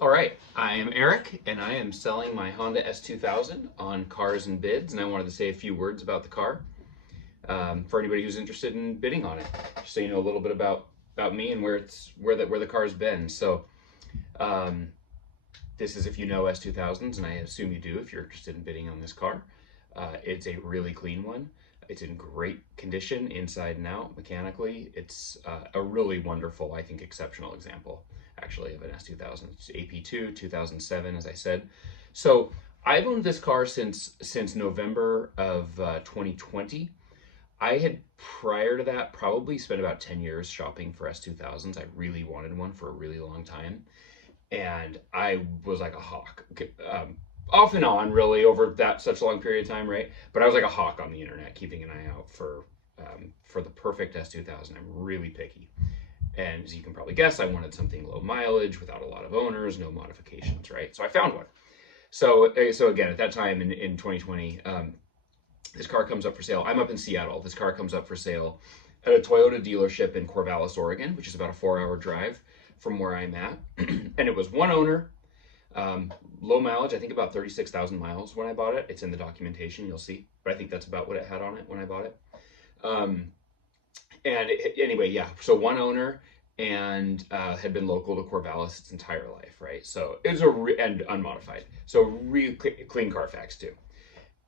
All right, I am Eric, and I am selling my Honda S2000 on Cars and Bids, and I wanted to say a few words about the car for anybody who's interested in bidding on it, just so you know a little bit about me and where the car's been. So, um, this is if you know S2000s, and I assume you do if you're interested in bidding on this car. It's a really clean one. It's in great condition inside and out mechanically. It's a really wonderful, I think, exceptional example actually of an S2000. It's AP2, 2007, as I said. So I've owned this car since November of 2020. I had prior to that probably spent about 10 years shopping for S2000s. I really wanted one for a really long time, and I was like a hawk. Off and on, really, over that such a long period of time, right? But I was like a hawk on the internet, keeping an eye out for the perfect S2000. I'm really picky, and as you can probably guess, I wanted something low mileage without a lot of owners, no modifications, right? So I found one. So again, at that time in 2020, this car comes up for sale. I'm up in Seattle. This car comes up for sale at a Toyota dealership in Corvallis, Oregon, which is about a 4-hour drive from where I'm at. And it was one owner, low mileage, I think about 36,000 miles when I bought it. It's in the documentation, you'll see. But I think that's about what it had on it when I bought it. Anyway, yeah, so one owner, and had been local to Corvallis its entire life, right? So it was and unmodified. So really clean Carfax too.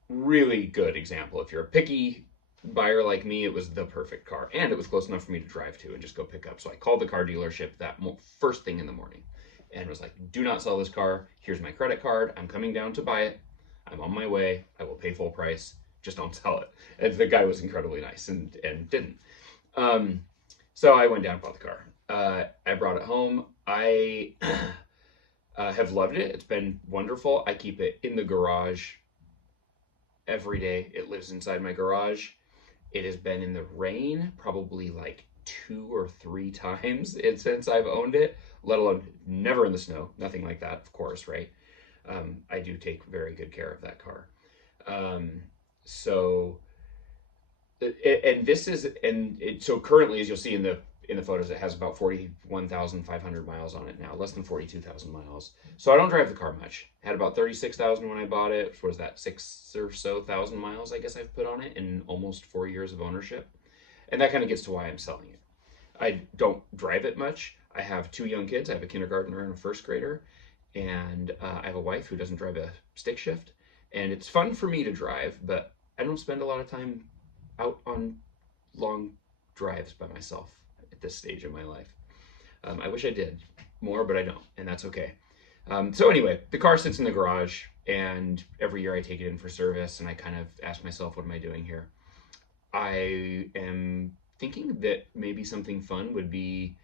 Really good example. If you're a picky buyer like me, it was the perfect car, and it was close enough for me to drive to and just go pick up. So I called the car dealership that first thing in the morning and was like, do not sell this car. Here's my credit card. I'm coming down to buy it. I'm on my way. I will pay full price. Just don't sell it. And the guy was incredibly nice and didn't. So I went down and bought the car. I brought it home. I have loved it. It's been wonderful. I keep it in the garage every day. It lives inside my garage. It has been in the rain probably like 2 or 3 times since I've owned it, let alone never in the snow, nothing like that, of course, right? I do take very good care of that car. So currently, as you'll see in the photos, it has about 41,500 miles on it now, less than 42,000 miles. So I don't drive the car much. Had about 36,000 when I bought it. What was that, 6,000 miles, I guess I've put on it in almost 4 years of ownership. And that kind of gets to why I'm selling it. I don't drive it much. I have 2 young kids. I have a kindergartner and a first grader. And I have a wife who doesn't drive a stick shift. And it's fun for me to drive, but I don't spend a lot of time out on long drives by myself at this stage of my life. I wish I did more, but I don't, and that's okay. So anyway, the car sits in the garage, and every year I take it in for service, and I kind of ask myself, what am I doing here? I am thinking that maybe something fun would be,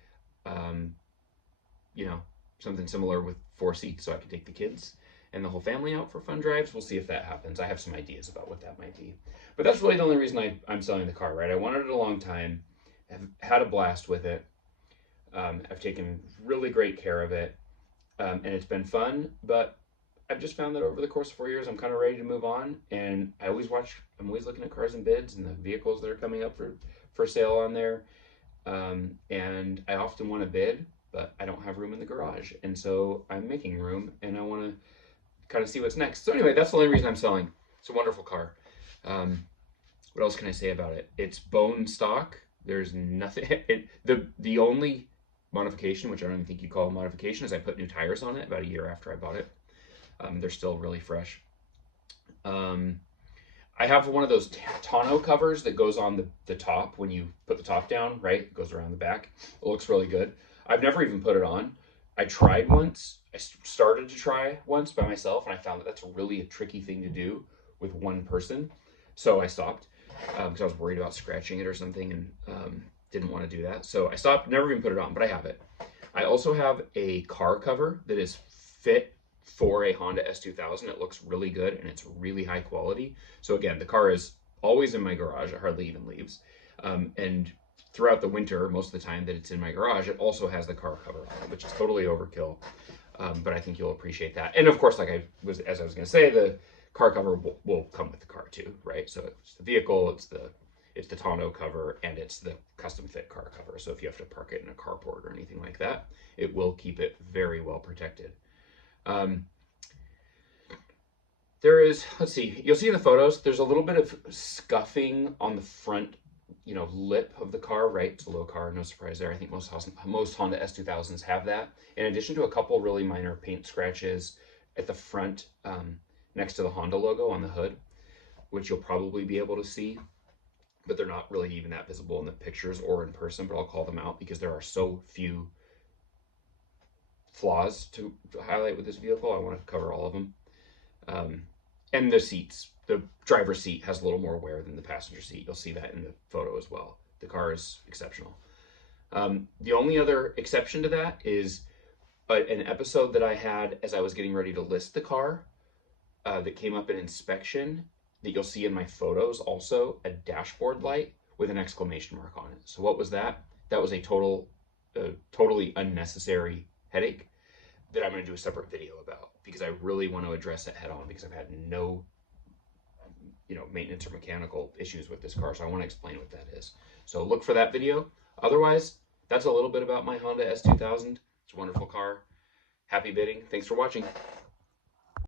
something similar with 4 seats, so I could take the kids and the whole family out for fun drives. We'll see if that happens. I have some ideas about what that might be. But that's really the only reason I'm selling the car, right? I wanted it a long time. I've had a blast with it. I've taken really great care of it. And it's been fun, but I've just found that over the course of 4 years, I'm kind of ready to move on. And I'm always looking at Cars and Bids and the vehicles that are coming up for sale on there. And I often want to bid, but I don't have room in the garage. And so I'm making room, and I want to kind of see what's next. So anyway, that's the only reason I'm selling. It's a wonderful car. What else can I say about it? It's bone stock. There's nothing. The only modification, which I don't even think you call a modification, is I put new tires on it about a year after I bought it. They're still really fresh. I have one of those tonneau covers that goes on the top when you put the top down, right? It goes around the back. It looks really good. I've never even put it on. I tried once. I started to try once by myself, and I found that that's really a tricky thing to do with one person. So I stopped because I was worried about scratching it or something, and didn't want to do that. So I stopped, never even put it on, but I have it. I also have a car cover that is fit for a Honda S2000. It looks really good, and it's really high quality. So again, the car is always in my garage. It hardly even leaves. And throughout the winter, most of the time that it's in my garage, it also has the car cover on it, which is totally overkill. But I think you'll appreciate that. And of course, as I was going to say, the car cover will come with the car too, right? So it's the vehicle, it's the tonneau cover, and it's the custom fit car cover. So if you have to park it in a carport or anything like that, it will keep it very well protected. There is, let's see, you'll see in the photos, there's a little bit of scuffing on the front, lip of the car, right? It's a low car, no surprise there. I think most Honda S2000s have that. In addition to a couple really minor paint scratches at the front, next to the Honda logo on the hood, which you'll probably be able to see, but they're not really even that visible in the pictures or in person, but I'll call them out because there are so few flaws to highlight with this vehicle. I want to cover all of them. And the seats, the driver's seat has a little more wear than the passenger seat. You'll see that in the photo as well. The car is exceptional. The only other exception to that is an episode that I had as I was getting ready to list the car that came up in inspection that you'll see in my photos also, a dashboard light with an exclamation mark on it. So what was that? That was a totally unnecessary headache that I'm going to do a separate video about because I really want to address it head on because I've had no, maintenance or mechanical issues with this car. So I want to explain what that is. So look for that video. Otherwise, that's a little bit about my Honda S2000. It's a wonderful car. Happy bidding. Thanks for watching.